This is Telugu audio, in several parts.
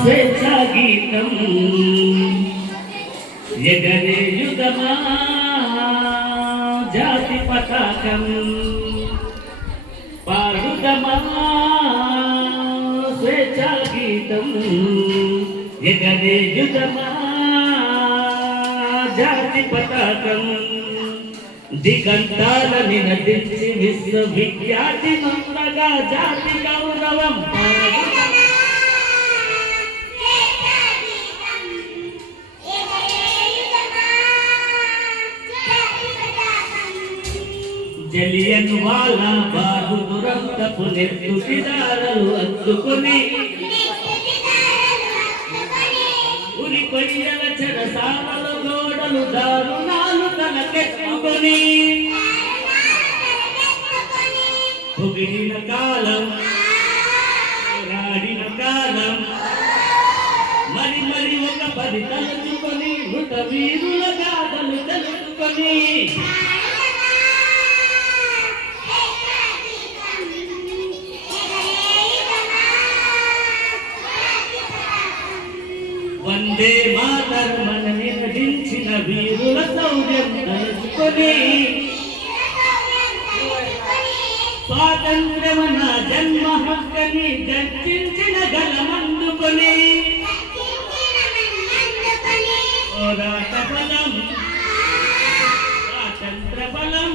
స్వేచ్ఛా గీతం ఎగరేయుదమా జాతి పతాకం పాడుదమా స్వేచ్ఛా గీతం ఎగరేయుదమా జాతి పతాకం దిగంతాలని నదించి విశ్వవిఖ్యాతి మంత్రగా జాతి గౌరవం జలియన్ వాలా బాగు దురంతపు నెత్తుటిదారలు అందుకుని ఉరి కొయ్యల చెరసాల గోడలు దారుణాలు తలకెత్తుకొని పొగిడిన కాలం రాడిన కాలం మరి మరి ఒక పది తలుచుకొని మృత వీరుల గాథలు తెలుసుకొని వందే మాతరమని నినదించిన వీరుల శౌర్యం తలుచుకొని స్వాతంత్ర్యమన జన్మ హక్కని గర్జించిన గలమందుకొని పోరాట బలం స్వాతంత్ర బలం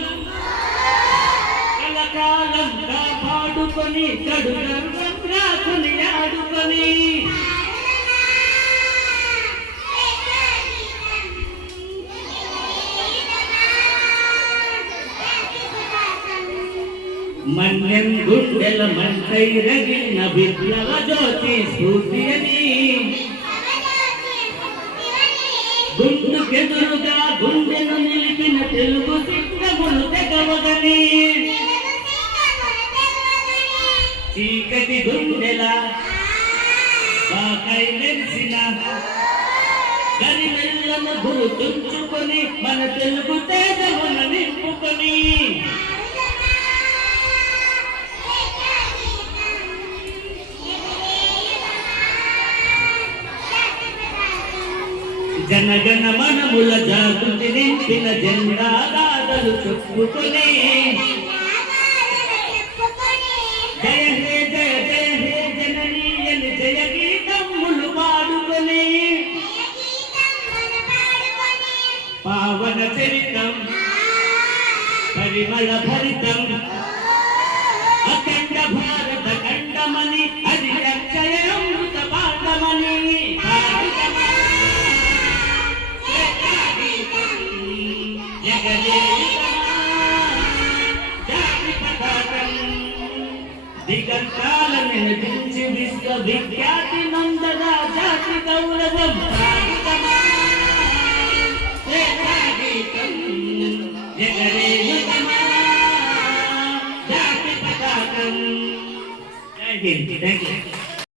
కలకాలం కాపాడుకొని కడు గర్వంగా కొనియాడుకొని మన్యం గుండెల మంటై రగిన విప్లవ జ్యోతి స్ఫూర్తియని గుండుకెదురుగా గుండెను నిలిపిన తెలుగు సిద్ధములు తెగవగని చీకటి గుండెల బాకై మెరిసిన గరిమెల్లను గుర్తుంచుకొని మన తెలుగు తేజమును నింపుకొని జనగణ మనముల జాగృతి నింపిన జెండా గాథలు చెప్పుకొని జయ హే జయ జయ హే జననీయని జయ గీతములు పాడుకొని పావన చరితం పరిమళ భరితం అఖండ భారత ఖండమని అది అక్షయ అమృత పాఠమని దిగంతాలని నటించి విశ్వవిఖ్యాతి నందగా జాతి గౌరవం జాతి పతాకం. Thank you.